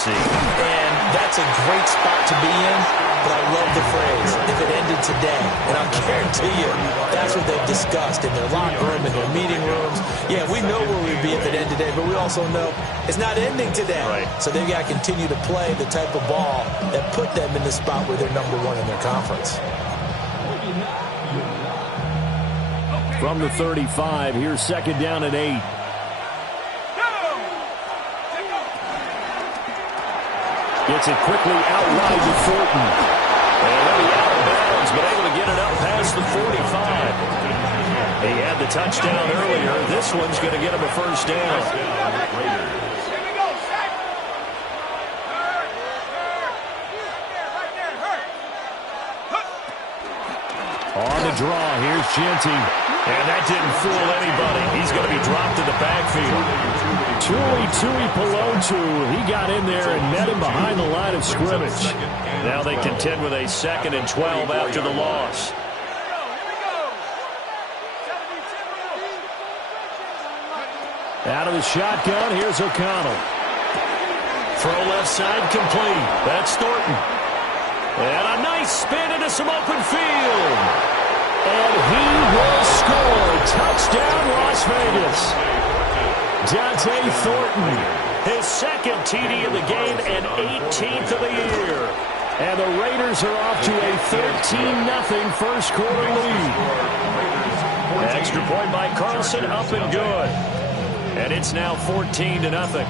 urgency. And that's a great spot to be in, but I love the phrase, if it ended today. And I'll guarantee you, that's what they've discussed in their locker room, in their meeting rooms. Yeah, we know where we'd be if it ended today, but we also know it's not ending today. Right. So they've got to continue to play the type of ball that put them in the spot where they're number one in their conference. From the 35, here's second down and 8. Gets it quickly out wide to Thornton. And he'll be out of bounds, but able to get it up past the 45. He had the touchdown earlier. This one's going to get him a first down. On the draw, here's Jeanty. And that didn't fool anybody. He's going to be dropped in the backfield. Tui Pelotu, he got in there and met him behind the line of scrimmage. Now they contend with a 2nd and 12 after the loss. Out of the shotgun, here's O'Connell. Throw left side complete. That's Thornton. And a nice spin into some open field. And he will score. Touchdown, Las Vegas. Dante Thornton. His 2nd TD of the game and 18th of the year. And the Raiders are off to a 13-0 first quarter lead. Extra point by Carlson, up and good. And it's now 14-0.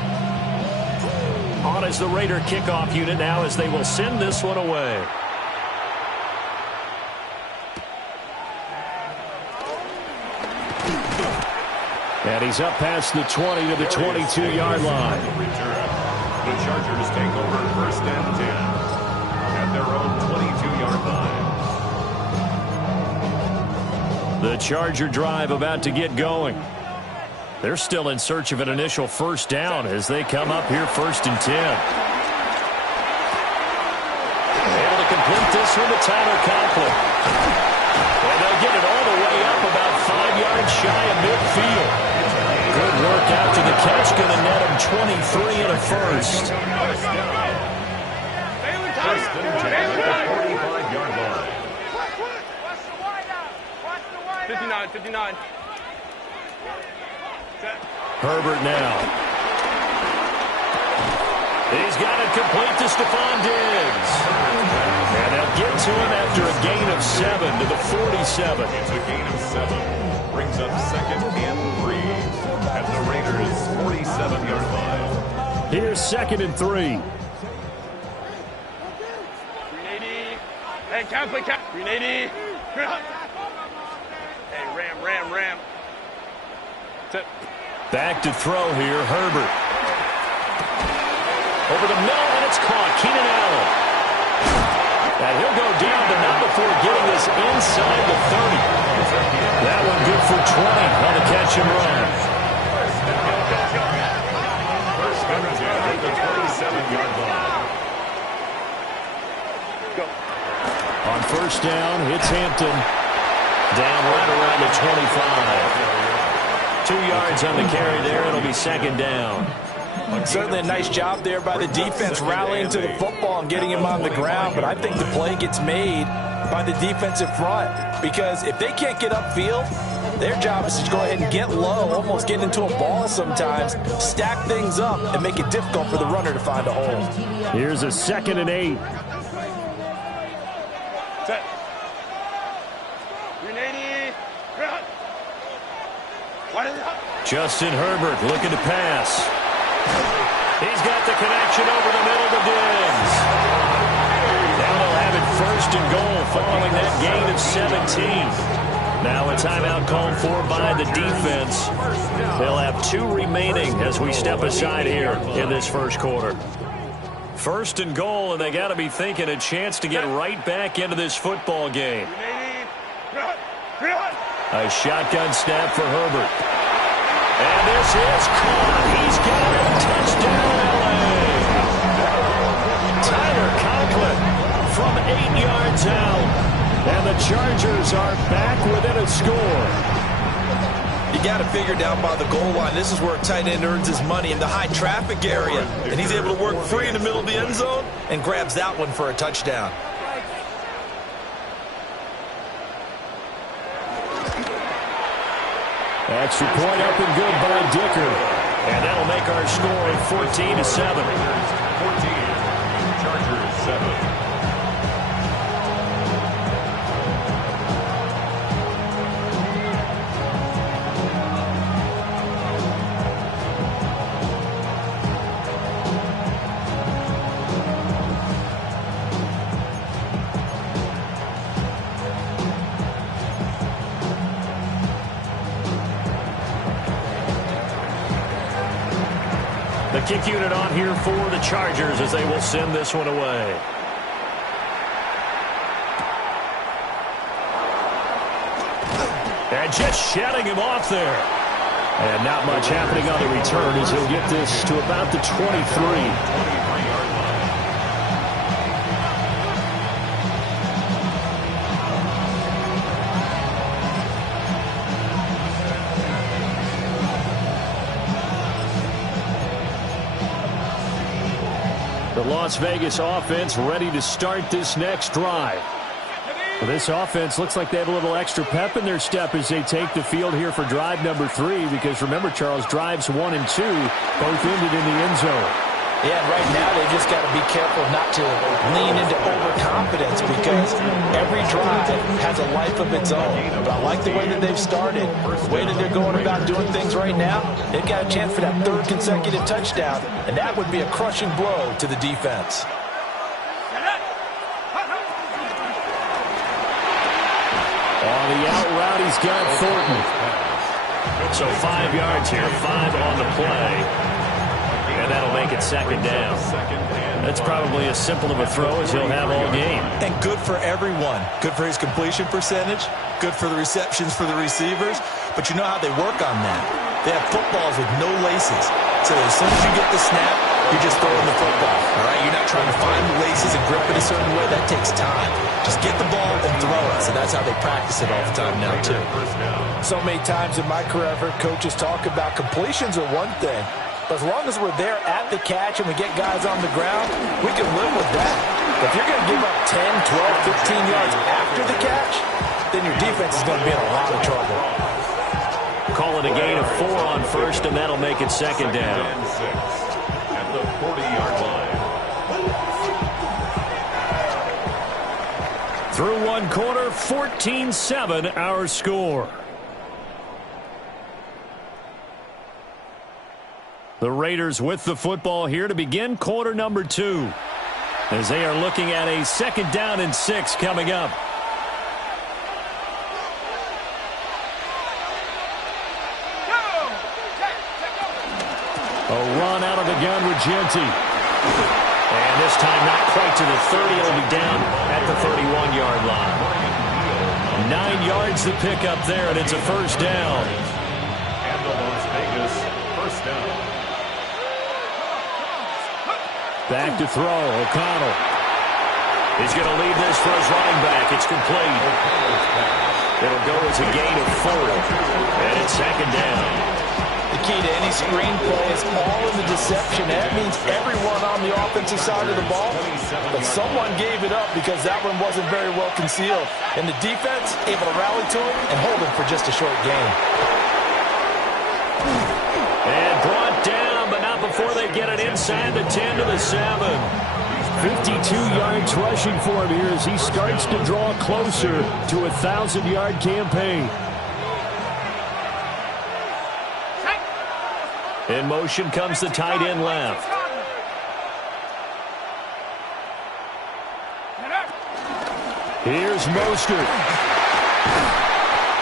On is the Raider kickoff unit now as they will send this one away. And he's up past the 20 to the 22-yard line. The Chargers take over 1st and 10 at their own 22-yard line. The Charger drive about to get going. They're still in search of an initial first down as they come up here 1st and 10. Able to complete this one to Tyler Conklin. And they'll get it all the way up about 5 yards shy of midfield. Good work after the catch, going to net him 23 and a first. 45-yard line. 59. Herbert now. He's got it complete to Stephon Diggs. And they'll get to him after a gain of 7 to the 47. It's a gain of 7. Brings up 2nd and 3 at the Raiders' 47-yard line. Here's 2nd and 3. 380. Hey, count. 380. Hey, ram. Back to throw here, Herbert. Over the middle, and it's caught. Keenan Allen. And he'll go down, but not before getting this inside the 30. That one good for 20 on the catch and run. First and 10 at the 27-yard line. On first down, it's Hampton. Down right around the 25. 2 yards on the carry there. It'll be 2nd down. Certainly a nice job there by the defense rallying to the football and getting him on the ground, but I think the play gets made by the defensive front because if they can't get upfield, their job is to go ahead and get low, almost get into a ball sometimes, stack things up, and make it difficult for the runner to find a hole. Here's a 2nd and 8. Set. 380. What is it? Justin Herbert looking to pass. He's got the connection over the middle to Diggs. Now they'll have it 1st and goal following that gain of 17. Now a timeout called for by the defense. They'll have 2 remaining as we step aside here in this first quarter. 1st and goal, and they got to be thinking a chance to get right back into this football game. A shotgun snap for Herbert. And this is caught. He's got it. Touchdown, L.A. Tyler Conklin from 8 yards out. And the Chargers are back within a score. You got to figure down by the goal line. This is where a tight end earns his money, in the high traffic area. And he's able to work free in the middle of the end zone and grabs that one for a touchdown. Extra point up and good by Dicker. And that'll make our score 14-7. 14, Chargers 7. The kick unit on here for the Chargers as they will send this one away. And just shutting him off there. And not much happening on the return as he'll get this to about the 23. The Las Vegas offense ready to start this next drive. Well, this offense looks like they have a little extra pep in their step as they take the field here for drive number 3, because remember, Charles, drives 1 and 2 both ended in the end zone. Yeah, and right now they've just got to be careful not to lean into overconfidence, because every drive has a life of its own. But I like the way that they've started, the way that they're going about doing things right now. They've got a chance for that 3rd consecutive touchdown, and that would be a crushing blow to the defense. On the out route, he's got Thornton. So 5 yards here, 5 on the play. And that'll make it 2nd down. That's probably as simple of a throw as he'll have all game. And good for everyone. Good for his completion percentage. Good for the receptions for the receivers. But you know how they work on that. They have footballs with no laces. So as soon as you get the snap, you're just throwing the football. All right? You're not trying to find the laces and grip it a certain way. That takes time. Just get the ball and throw it. So that's how they practice it all the time now, too. So many times in my career, I've heard coaches talk about completions are one thing. But as long as we're there at the catch and we get guys on the ground, we can live with that. If you're going to give up 10, 12, 15 yards after the catch, then your defense is going to be in a lot of trouble. Call it a gain of 4 on first, and that'll make it 2nd down. At the 40-yard line. Through one quarter, 14-7 our score. The Raiders with the football here to begin quarter number 2, as they are looking at a 2nd down and 6 coming up. A run out of the gun with Genty. And this time not quite to the 30. It'll be down at the 31-yard line. 9 yards to pick up there, and it's a 1st down. And the Las Vegas 1st down. Back to throw, O'Connell. He's going to lead this for his running back. It's complete. It'll go as a gain of 4. And it's 2nd down. The key to any screenplay is all in the deception. That means everyone on the offensive side of the ball. But someone gave it up because that one wasn't very well concealed. And the defense able to rally to him and hold him for just a short gain. And brought down, but not before they get it inside the 10 to the 7. 52 yards rushing for him here as he starts to draw closer to a 1,000-yard campaign. In motion comes the tight end left. Here's Mostert.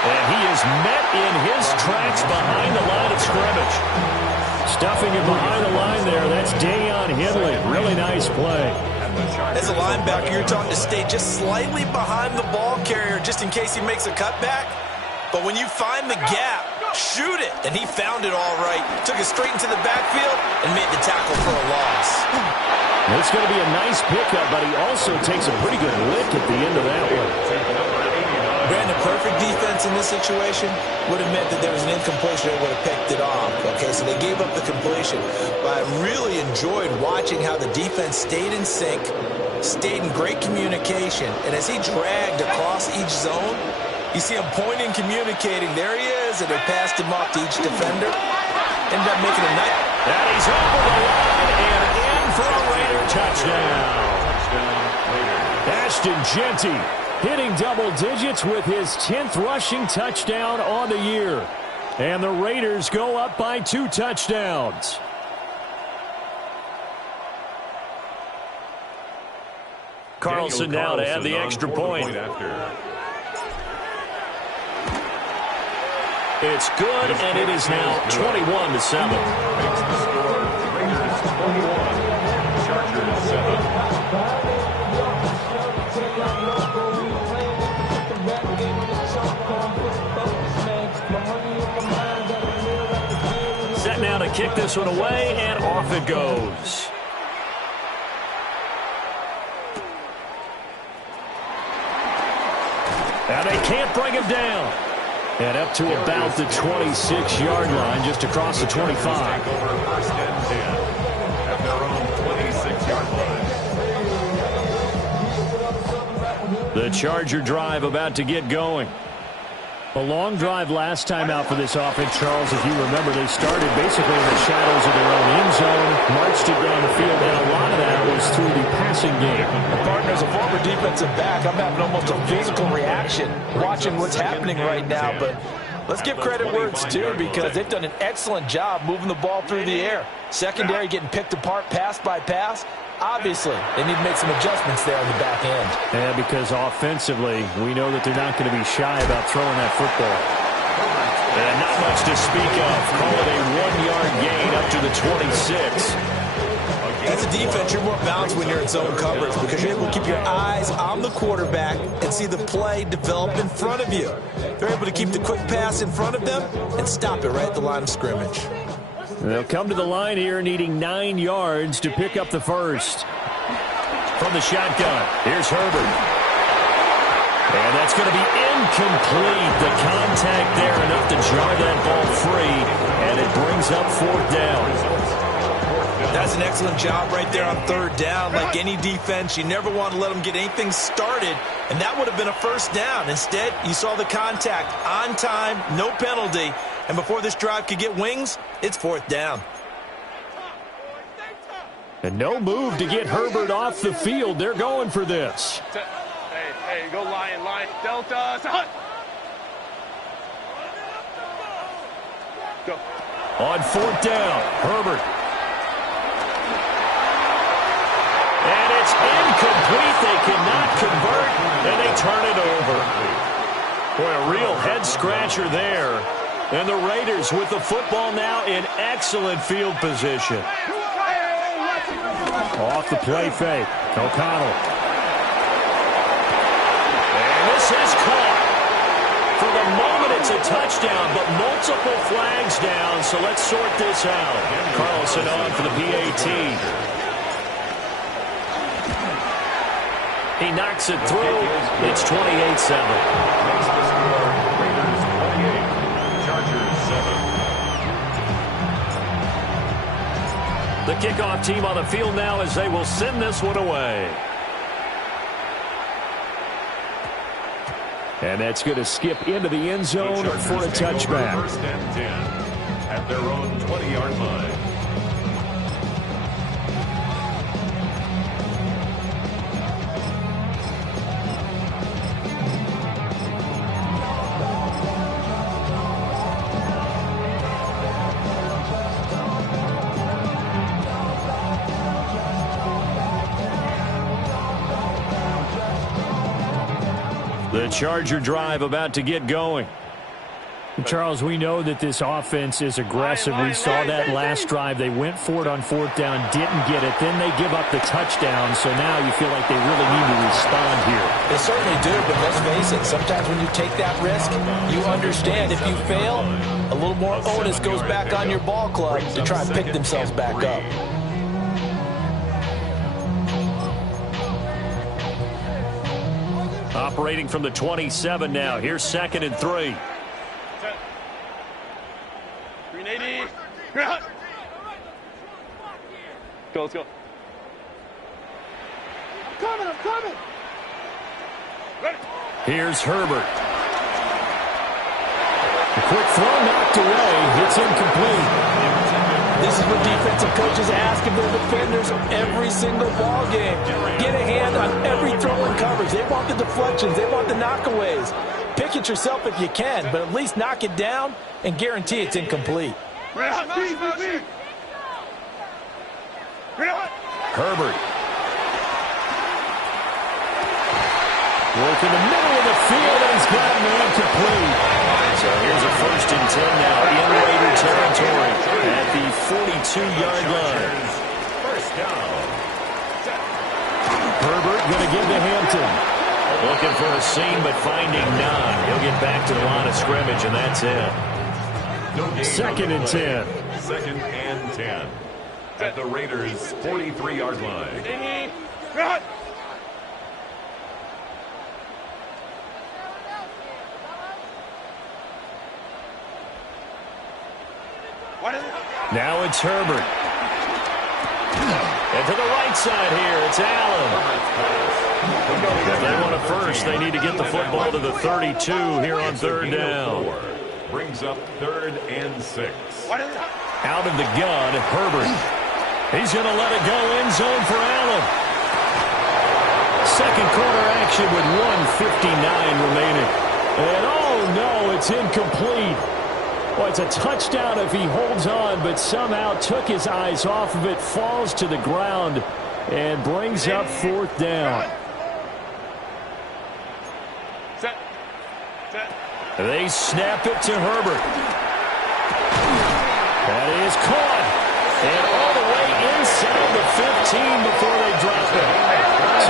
And he is met in his tracks behind the line of scrimmage. Stuffing it behind the line there. That's Deion Henley. Really nice play. As a linebacker, you're taught to stay just slightly behind the ball carrier just in case he makes a cutback. But when you find the gap, shoot it. And he found it all right. Took it straight into the backfield and made the tackle for a loss. It's going to be a nice pickup, but he also takes a pretty good lick at the end of that one. Brandon, perfect defense in this situation would have meant that there was an incompletion that would have picked it off. Okay, so they gave up the completion. But I really enjoyed watching how the defense stayed in sync, stayed in great communication, and as he dragged across each zone, you see him pointing, communicating. There he is, and they passed him off to each defender. Ended up making a nice. And he's over the line and in for a Raider touchdown. Ashton Jeanty hitting double digits with his 10th rushing touchdown on the year. And the Raiders go up by 2 touchdowns. Carlson now to add the extra point. It's good, and it is now 21-7. Makes the score Raiders 21, Chargers 7. Set now to kick this one away, and off it goes. And they can't bring him down. And up to about the 26-yard line, just across the 25. Take over first and 10 at their own 26-yard line. The Charger drive about to get going. A long drive last time out for this offense, Charles. If you remember, they started basically in the shadows of their own end zone, marched it down the field, and a lot of that was through the passing game. The partner, as a former defensive back, I'm having almost a physical reaction watching what's happening right now. But let's give credit where it's due, because they've done an excellent job moving the ball through the air. Secondary getting picked apart pass by pass. Obviously, they need to make some adjustments there on the back end. Yeah, because offensively, we know that they're not going to be shy about throwing that football. And not much to speak of. Call it a 1-yard gain up to the 26. As a defense, you're more balanced when you're in zone coverage, because you're able to keep your eyes on the quarterback and see the play develop in front of you. They're able to keep the quick pass in front of them and stop it right at the line of scrimmage. They'll come to the line here needing 9 yards to pick up the first. From the shotgun, here's Herbert. And that's going to be incomplete. The contact there enough to jar that ball free, and it brings up 4th down. That's an excellent job right there on 3rd down. Like any defense, you never want to let them get anything started, and that would have been a 1st down. Instead, you saw the contact on time, no penalty, and before this drive could get wings, it's 4th down. And no move to get Herbert off the field. They're going for this. Hey, go Lion, Delta, hut. Go. On 4th down, Herbert. And it's incomplete. They cannot convert, and they turn it over. Boy, a real head-scratcher there. And the Raiders with the football now in excellent field position. Off the play fake, O'Connell. And this is caught. For the moment, it's a touchdown, but multiple flags down, so let's sort this out. Carlson on for the PAT. He knocks it through. It's 28-7. Makes the score Raiders 28, Chargers 7. The kickoff team on the field now as they will send this one away. And that's going to skip into the end zone for a touchback. First and 10 at their own 20-yard line. The Charger drive about to get going. Charles, we know that this offense is aggressive. We saw that last drive. They went for it on 4th down, didn't get it. Then they give up the touchdown. So now you feel like they really need to respond here. They certainly do, but let's face it. Sometimes when you take that risk, you understand if you fail, a little more onus goes back on your ball club to try and pick themselves back up. Operating from the 27 now. Here's 2nd and 3. 380. Go, let's go. I'm coming. Ready. Here's Herbert. A quick throw knocked away. It's incomplete. This is what defensive coaches ask of their defenders every single ball game. Get a hand on every throw and coverage. They want the deflections. They want the knockaways. Pick it yourself if you can, but at least knock it down and guarantee it's incomplete. Herbert. Work in the middle of the field, and he's got an incomplete. So here's a 1st and 10 now in Raider territory at the 42-yard line. First down. Herbert going to give to Hampton. Looking for a seam, but finding none. He'll get back to the line of scrimmage, and that's it. No gain 2nd and 10. 2nd and 10. At the Raiders' 43-yard line. Now it's Herbert. And to the right side here, it's Allen. If they want a first, they need to get the football to the 32 here on 3rd down. Brings up 3rd and 6. Out of the gun, Herbert. He's going to let it go end zone for Allen. 2nd quarter action with 1:59 remaining. And oh no, it's incomplete. Well, it's a touchdown if he holds on, but somehow took his eyes off of it, falls to the ground, and brings up 4th down. They snap it to Herbert. That is caught. And all the way inside the 15 before they drop it.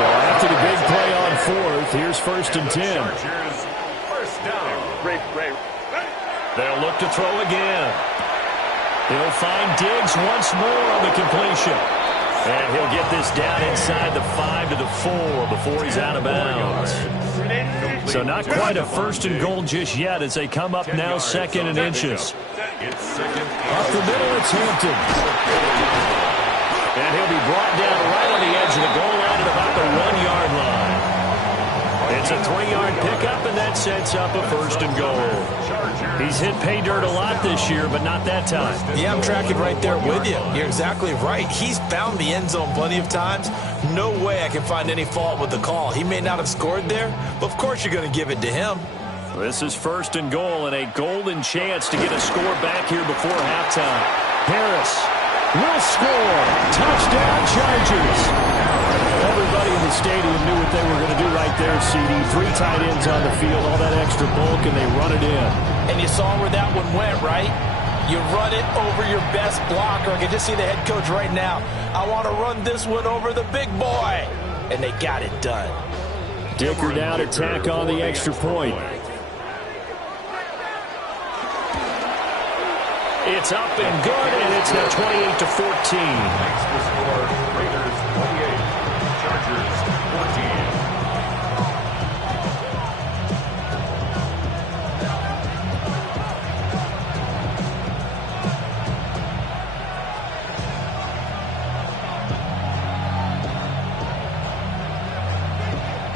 So after the big play on 4th, here's 1st and 10. First down. They'll look to throw again. He'll find Diggs once more on the completion. And he'll get this down inside the 5 to the 4 before he's out of bounds. So not quite a 1st and goal just yet as they come up now 2nd and inches. It's 2nd Up the middle, it's Hampton. And he'll be brought down right on the edge of the goal line at about the 1-yard line. It's a 3-yard pickup, and that sets up a 1st and goal. He's hit pay dirt a lot this year, but not that time. Yeah, I'm tracking right there with you. You're exactly right. He's found the end zone plenty of times. No way I can find any fault with the call. He may not have scored there, but of course you're going to give it to him. This is 1st and goal and a golden chance to get a score back here before halftime. Harris will score. Touchdown, Chargers. Everybody in the stadium knew what they were going to do right there, CD. 3 tight ends on the field, all that extra bulk, and they run it in. And you saw where that one went, right? You run it over your best blocker. I can just see the head coach right now. I want to run this one over the big boy. And they got it done. Dicker down to tack on the extra point. It's up and good, and it's now 28-14. Makes the score Raiders 28, Chargers 14.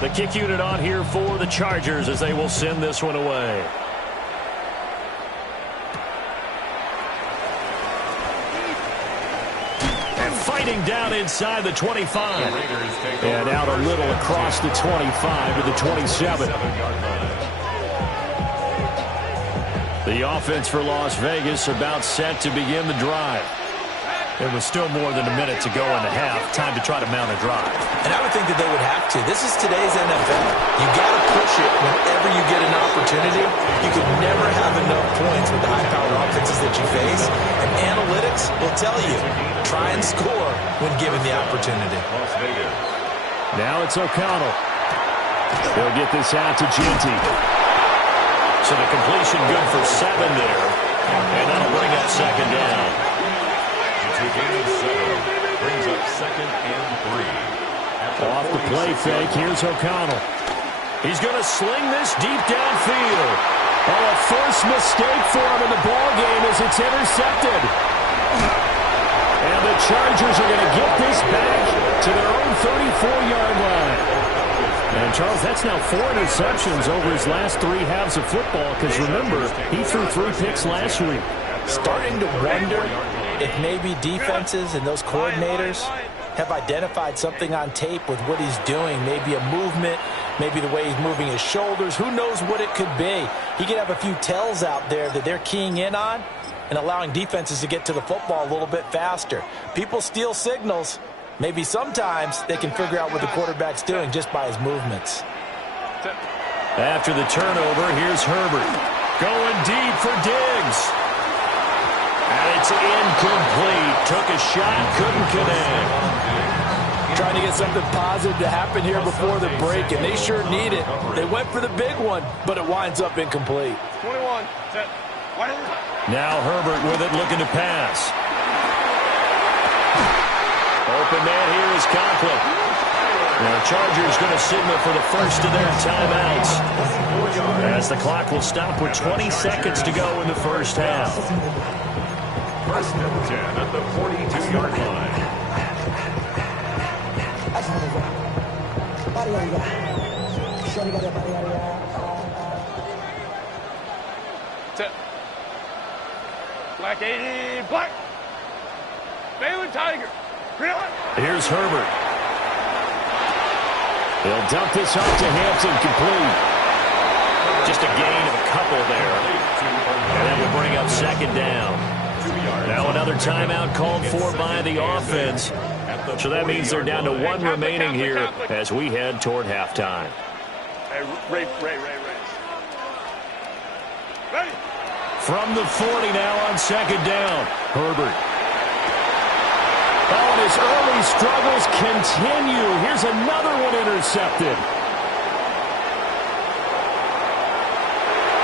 The kick unit on here for the Chargers as they will send this one away. Fighting down inside the 25. And out a little across the 25 to the 27. The offense for Las Vegas about set to begin the drive. There was still more than a minute to go in the half. Time to try to mount a drive. And I would think that they would have to. This is today's NFL. You got to push it whenever you get an opportunity. You could never have enough points with the high-powered offenses that you face. And analytics will tell you, try and score when given the opportunity. Now it's O'Connell. They'll get this out to Jeanty. So the completion good for 7 there. And that'll bring up 2nd down. Gain of 7 brings up 2nd and 3. Off the play fake, here's O'Connell. He's going to sling this deep downfield. Oh, a first mistake for him in the ball game as it's intercepted. And the Chargers are going to get this back to their own 34-yard line. And, Charles, that's now 4 interceptions over his last 3 halves of football because, remember, he threw 3 picks last week. Starting to wonder if maybe defenses and those coordinators have identified something on tape with what he's doing. Maybe a movement, maybe the way he's moving his shoulders. Who knows what it could be? He could have a few tells out there that they're keying in on and allowing defenses to get to the football a little bit faster. People steal signals. Maybe sometimes they can figure out what the quarterback's doing just by his movements. After the turnover, here's Herbert. Going deep for Diggs. And it's incomplete. Took a shot, couldn't connect. Trying to get something positive to happen here before the break, and they sure need it. They went for the big one, but it winds up incomplete. 21. Set. Now Herbert with it, looking to pass. Open man here is Conklin. Now the Chargers going to signal for the first of their timeouts, as the clock will stop with 20 seconds to go in the first half. First and 10 at the 42-yard line. Set. Black 80. Black. Baylor Tiger. Green line. Here's Herbert. He'll dump this off to Hampton, complete. Just a gain of a couple there. And that will bring up second down. Now another timeout called for by the offense. So that means they're down to 1 remaining here as we head toward halftime. Hey, Ray. Ready. From the 40 now on second down. Herbert. Oh, and his early struggles continue. Here's another one intercepted.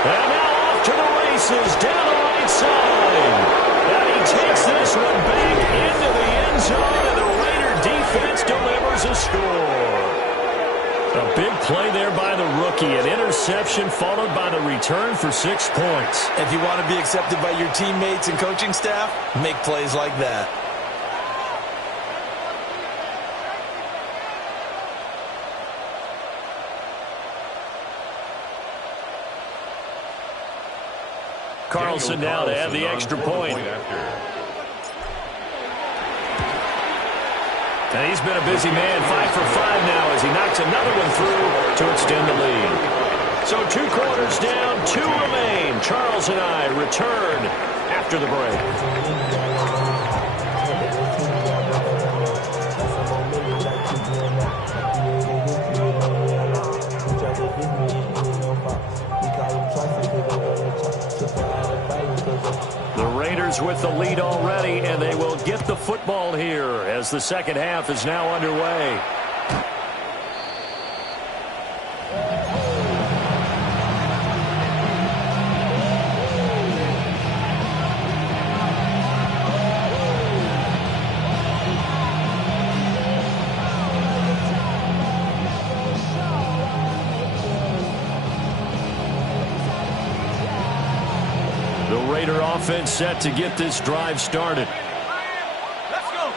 And now off to the races down the right side. And he takes this one back into the end zone, and the Raider defense delivers a score. A big play there by the rookie. An interception followed by the return for 6 points. If you want to be accepted by your teammates and coaching staff, make plays like that. Carlson now to have the extra point. And he's been a busy man, 5 for 5 now as he knocks another one through to extend the lead. So 2 quarters down, 2 remain. Charles and I return after the break. The Raiders with the lead already, and they will get the football here as the second half is now underway. Raider offense set to get this drive started. Let's go.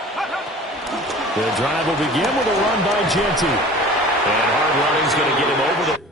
The drive will begin with a run by Genty. And hard running's going to get him over the...